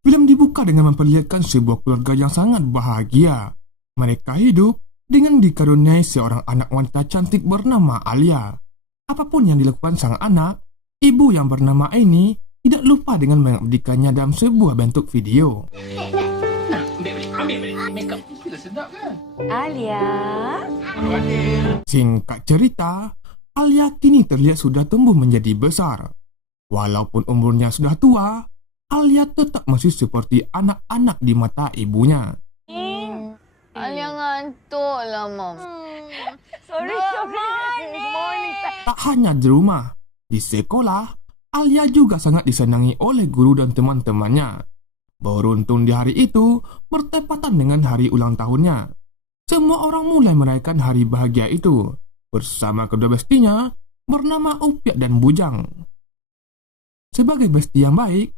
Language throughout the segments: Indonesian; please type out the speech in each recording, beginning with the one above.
Film dibuka dengan memperlihatkan sebuah keluarga yang sangat bahagia. Mereka hidup dengan dikaruniai seorang anak wanita cantik bernama Alia. Apapun yang dilakukan sang anak, ibu yang bernama Aini tidak lupa dengan mengabdikannya dalam sebuah bentuk video. Alia. Singkat cerita, Alia kini terlihat sudah tumbuh menjadi besar. Walaupun umurnya sudah tua, Alia tetap masih seperti anak-anak di mata ibunya. Alia ngantuk lah, Mom. Sorry. Good morning. Tak hanya di rumah, di sekolah, Alia juga sangat disenangi oleh guru dan teman-temannya. Beruntung di hari itu bertepatan dengan hari ulang tahunnya. Semua orang mulai merayakan hari bahagia itu bersama kedua bestinya bernama Upiak dan Bujang. Sebagai besti yang baik,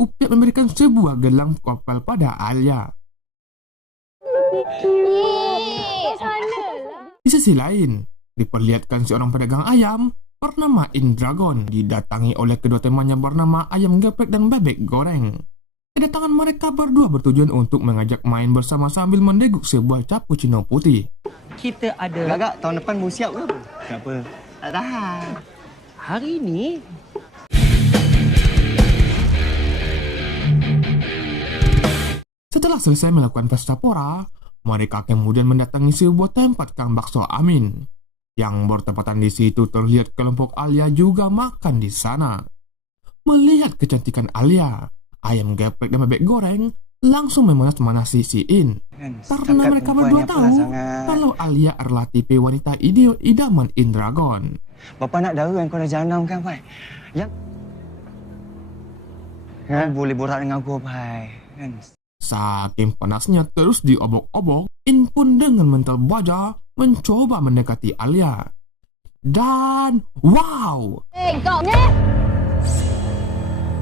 Upiak memberikan sebuah gelang kopel pada Alia. Di sisi lain, diperlihatkan seorang pedagang ayam bernama Indragon didatangi oleh kedua temannya bernama Ayam Geprek dan Bebek Goreng. Kedatangan mereka berdua bertujuan untuk mengajak main bersama sambil mendeguk sebuah cappuccino putih. Kita ada... Agak tahun depan mau siap ke? Kenapa? Tak tahan. Hari ini... Setelah selesai melakukan pesta pora, mereka kemudian mendatangi sebuah tempat Kang Bakso Amin. Yang bertepatan di situ terlihat kelompok Alia juga makan di sana. Melihat kecantikan Alia, Ayam Geprek dan Bebek Goreng langsung memanas-manasi si In. Karena mereka berdua tahu kalau Alia adalah tipe wanita idaman Indragon. Bapa nak dara yang kau dah janam kan, Pai? Yang... Kau boleh borak dengan aku, Pai. Kan? Saking panasnya terus diobok-obok, In pun dengan mental baja mencoba mendekati Alia. Dan wow! Kau ni!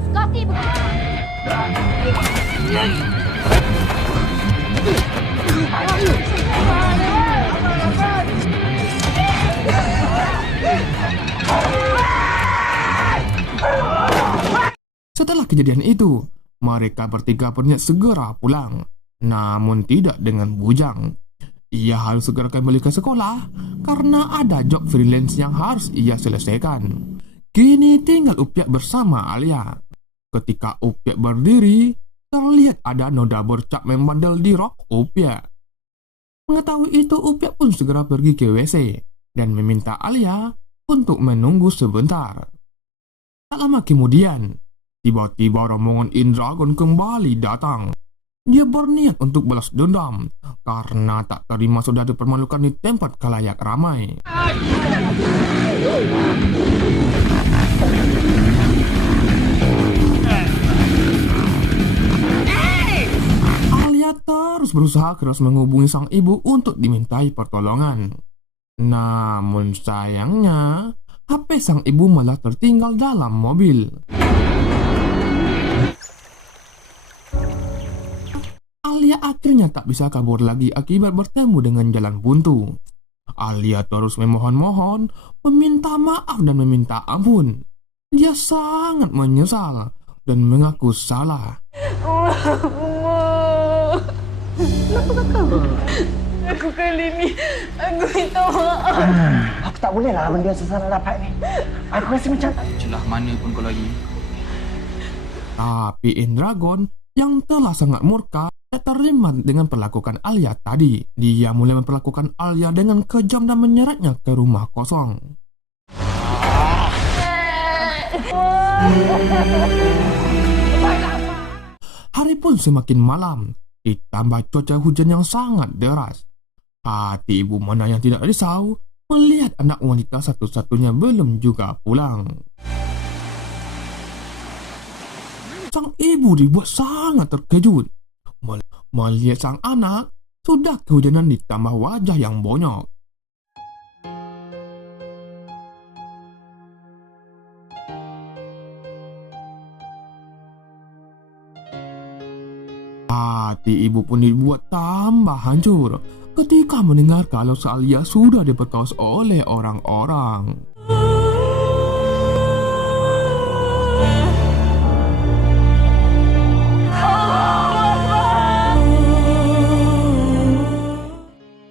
Scotty Setelah kejadian itu, mereka bertiga berniat segera pulang. Namun tidak dengan Bujang. Ia harus segera kembali ke sekolah karena ada job freelance yang harus ia selesaikan. Kini tinggal Upiak bersama Alia. Ketika Upiak berdiri, terlihat ada noda bercak membandel di rok Upiak. Mengetahui itu, Upiak pun segera pergi ke WC dan meminta Alia untuk menunggu sebentar. Tak lama kemudian, tiba-tiba rombongan Indragon kembali datang. Dia berniat untuk balas dendam karena tak terima sudah dipermalukan di tempat khalayak ramai. Alia terus berusaha keras menghubungi sang ibu untuk dimintai pertolongan. Namun sayangnya, HP sang ibu malah tertinggal dalam mobil. Alia akhirnya tak bisa kabur lagi akibat bertemu dengan jalan buntu. Alia terus memohon-mohon, meminta maaf dan meminta ampun. Dia sangat menyesal dan mengaku salah. Aku kali ni, aku minta maaf. Aku tak boleh lah benda sesalah dapat ni. Aku rasa macam... Celah mana pun kau lagi. Tapi Indragon yang telah sangat murka tak terima dengan perlakuan Alia tadi. Dia mulai memperlakukan Alia dengan kejam dan menyeretnya ke rumah kosong. Hari pun semakin malam, ditambah cuaca hujan yang sangat deras. Hati ibu mana yang tidak risau melihat anak wanita satu-satunya belum juga pulang. Sang ibu dibuat sangat terkejut melihat sang anak sudah kehujanan ditambah wajah yang bonyok. Hati ibu pun dibuat tambah hancur ketika mendengar kalau Alia sudah diperkosa oleh orang-orang.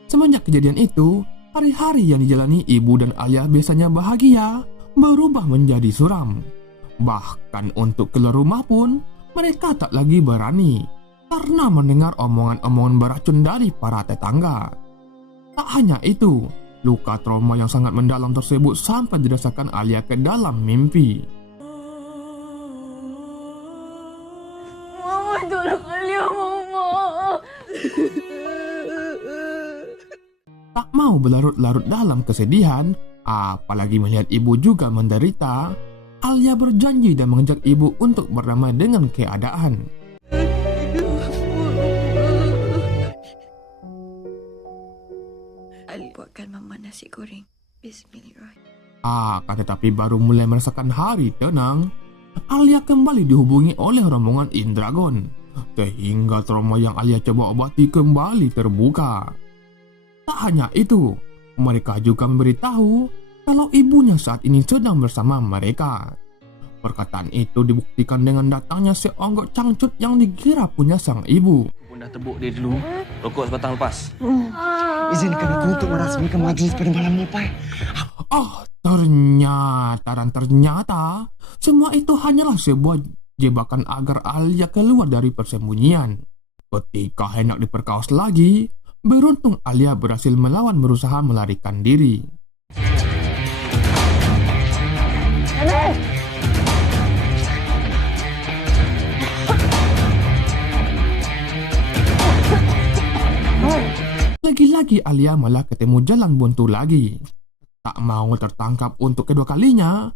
Semenjak kejadian itu, hari-hari yang dijalani ibu dan ayah biasanya bahagia berubah menjadi suram. Bahkan untuk keluar rumah pun mereka tak lagi berani karena mendengar omongan-omongan beracun dari para tetangga. Tak hanya itu, luka trauma yang sangat mendalam tersebut sampai dirasakan Alia ke dalam mimpi. Mama, tolong Alia, Mama. Tak mau berlarut-larut dalam kesedihan, apalagi melihat ibu juga menderita, Alia berjanji dan mengajak ibu untuk berdamai dengan keadaan. Ali buatkan Mama nasi goreng. Bismillahirrahmanirrahim. Akan tetapi baru mulai merasakan hari tenang, Alia kembali dihubungi oleh rombongan Indragon, sehingga trauma yang Alia coba obati kembali terbuka. Tak hanya itu, mereka juga memberitahu kalau ibunya saat ini sedang bersama mereka. Perkataan itu dibuktikan dengan datangnya seonggok cangcut yang dikira punya sang ibu. Pun dah tebuk dia dulu. Rokok sebatang lepas. Izinkan aku untuk merasmikan majlis pada malam ini, Pai. Oh, ternyata semua itu hanyalah sebuah jebakan agar Alia keluar dari persembunyian. Ketika hendak diperkaos lagi, beruntung Alia berhasil melawan berusaha melarikan diri. Lagi-lagi Alia malah ketemu jalan buntu lagi. Tak mau tertangkap untuk kedua kalinya,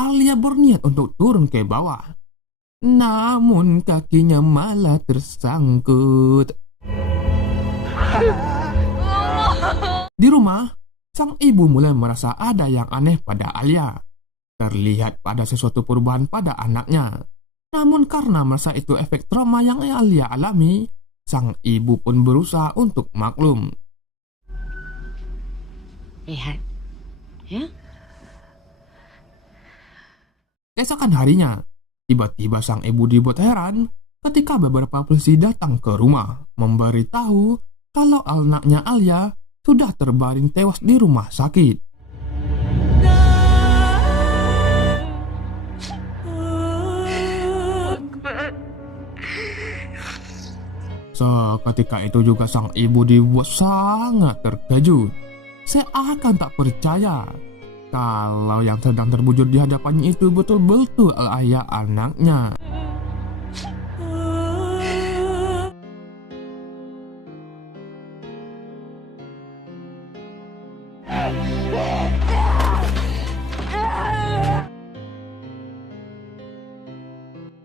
Alia berniat untuk turun ke bawah. Namun kakinya malah tersangkut. Di rumah, sang ibu mulai merasa ada yang aneh pada Alia. Terlihat pada sesuatu perubahan pada anaknya. Namun karena merasa itu efek trauma yang Alia alami, sang ibu pun berusaha untuk maklum. Lihat, ya? Keesokan harinya, tiba-tiba sang ibu dibuat heran ketika beberapa polisi datang ke rumah memberitahu kalau anaknya Alia sudah terbaring tewas di rumah sakit. Seketika itu juga sang ibu dibuat sangat terkejut. Seakan tak percaya kalau yang sedang terbujur di hadapannya itu betul-betul ayah anaknya.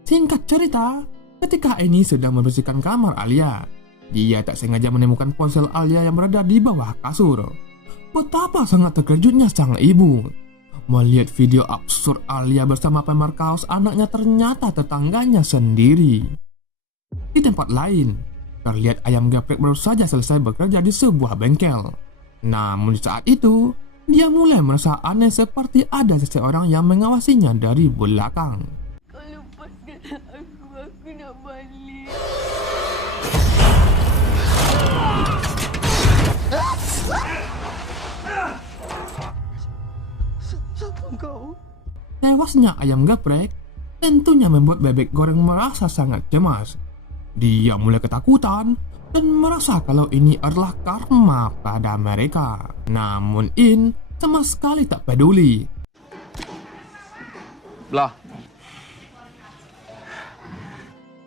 Singkat cerita, ketika Eni sedang membersihkan kamar Alia, dia tak sengaja menemukan ponsel Alia yang berada di bawah kasur. Betapa sangat terkejutnya sang ibu melihat video absurd Alia bersama pemer kaos anaknya ternyata tetangganya sendiri. Di tempat lain, terlihat ayam geprek baru saja selesai bekerja di sebuah bengkel. Namun di saat itu, dia mulai merasa aneh seperti ada seseorang yang mengawasinya dari belakang. Kau lepaskan aku nak balik. Tewasnya ayam geprek tentunya membuat bebek goreng merasa sangat cemas. Dia mulai ketakutan dan merasa kalau ini adalah karma pada mereka. Namun In sama sekali tak peduli. Belah.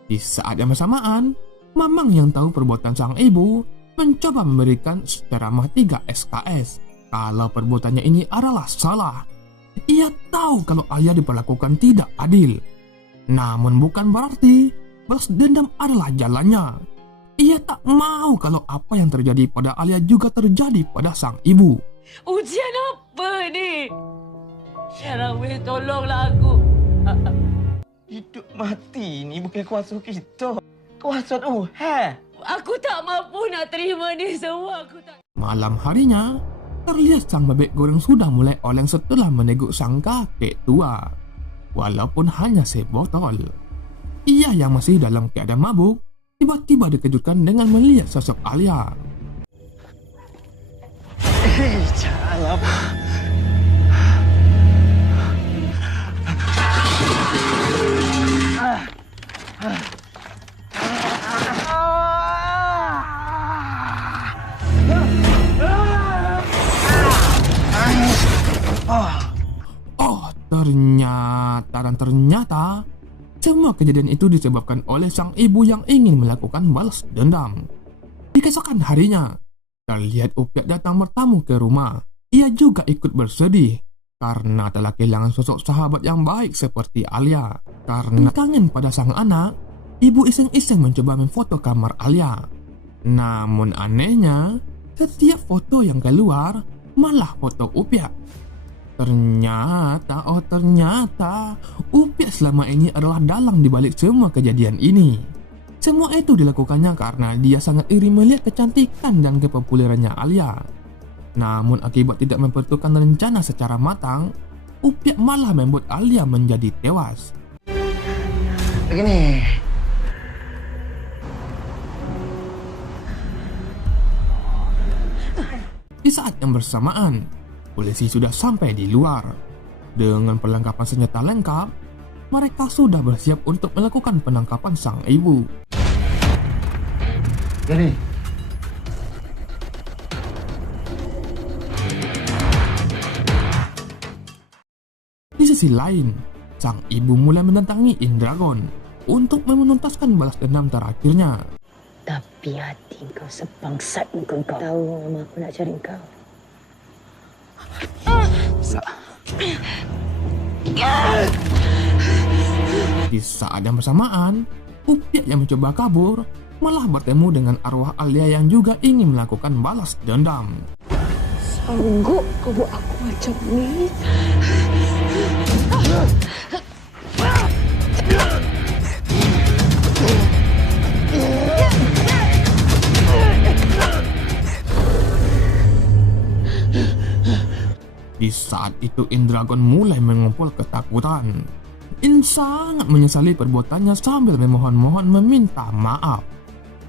Di saat yang bersamaan, Mamang yang tahu perbuatan sang ibu mencoba memberikan ceramah 3 SKS kalau perbuatannya ini adalah salah. Ia tahu kalau Alia diperlakukan tidak adil. Namun bukan berarti balas dendam adalah jalannya. Ia tak mau kalau apa yang terjadi pada Alia juga terjadi pada sang ibu. Ujian apa ni? Syarawi, tolonglah aku. Hidup mati ni bukan kuasa kita. Maksud Aku tak mampu nak terima ni semua. Aku tak... Malam harinya, terlihat sang bebek goreng sudah mulai oleng setelah meneguk sang kakek tua. Walaupun hanya sebotol. Ia yang masih dalam keadaan mabuk, tiba-tiba dikejutkan dengan melihat sosok Alia. Calap. Oh, ternyata semua kejadian itu disebabkan oleh sang ibu yang ingin melakukan balas dendam. Di keesokan harinya, terlihat Upiak datang bertamu ke rumah. Ia juga ikut bersedih karena telah kehilangan sosok sahabat yang baik seperti Alia. Karena kangen pada sang anak, ibu iseng-iseng mencoba memfoto kamar Alia. Namun anehnya, setiap foto yang keluar malah foto Upiak. Ternyata Upiak selama ini adalah dalang dibalik semua kejadian ini. Semua itu dilakukannya karena dia sangat iri melihat kecantikan dan kepopulerannya Alia. Namun akibat tidak memperhitungkan rencana secara matang, Upiak malah membuat Alia menjadi tewas. Begini. Di saat yang bersamaan, polisi sudah sampai di luar. Dengan perlengkapan senjata lengkap, mereka sudah bersiap untuk melakukan penangkapan sang ibu. Gini. Di sisi lain, sang ibu mulai mendatangi Indragon untuk menuntaskan balas dendam terakhirnya. Tapi hati kau sebangsat muka kau. Tahu mama aku nak cari kau. Di saat yang bersamaan, Upiak yang mencoba kabur malah bertemu dengan arwah Alia yang juga ingin melakukan balas dendam. Sanggup kau buat aku macam ni? Di saat itu Indragon mulai mengumpul ketakutan. In sangat menyesali perbuatannya sambil memohon-mohon meminta maaf.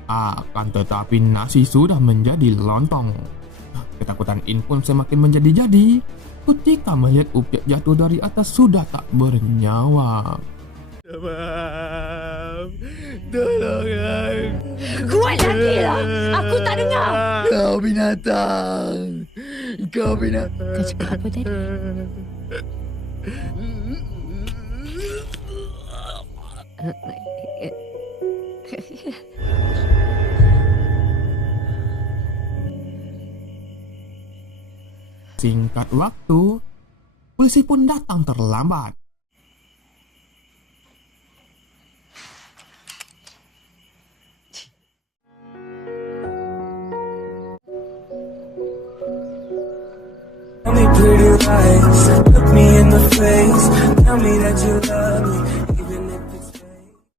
Akan tetapi nasi sudah menjadi lontong. Ketakutan In pun semakin menjadi-jadi ketika melihat Upiak jatuh dari atas sudah tak bernyawa. Maaf. Tolong. Kuat lagi lah. Aku tak dengar. Kau binatang. Kau cakap apa tadi? Singkat waktu, polisi pun datang terlambat. Tell me pretty lies, look me in the face, tell me that you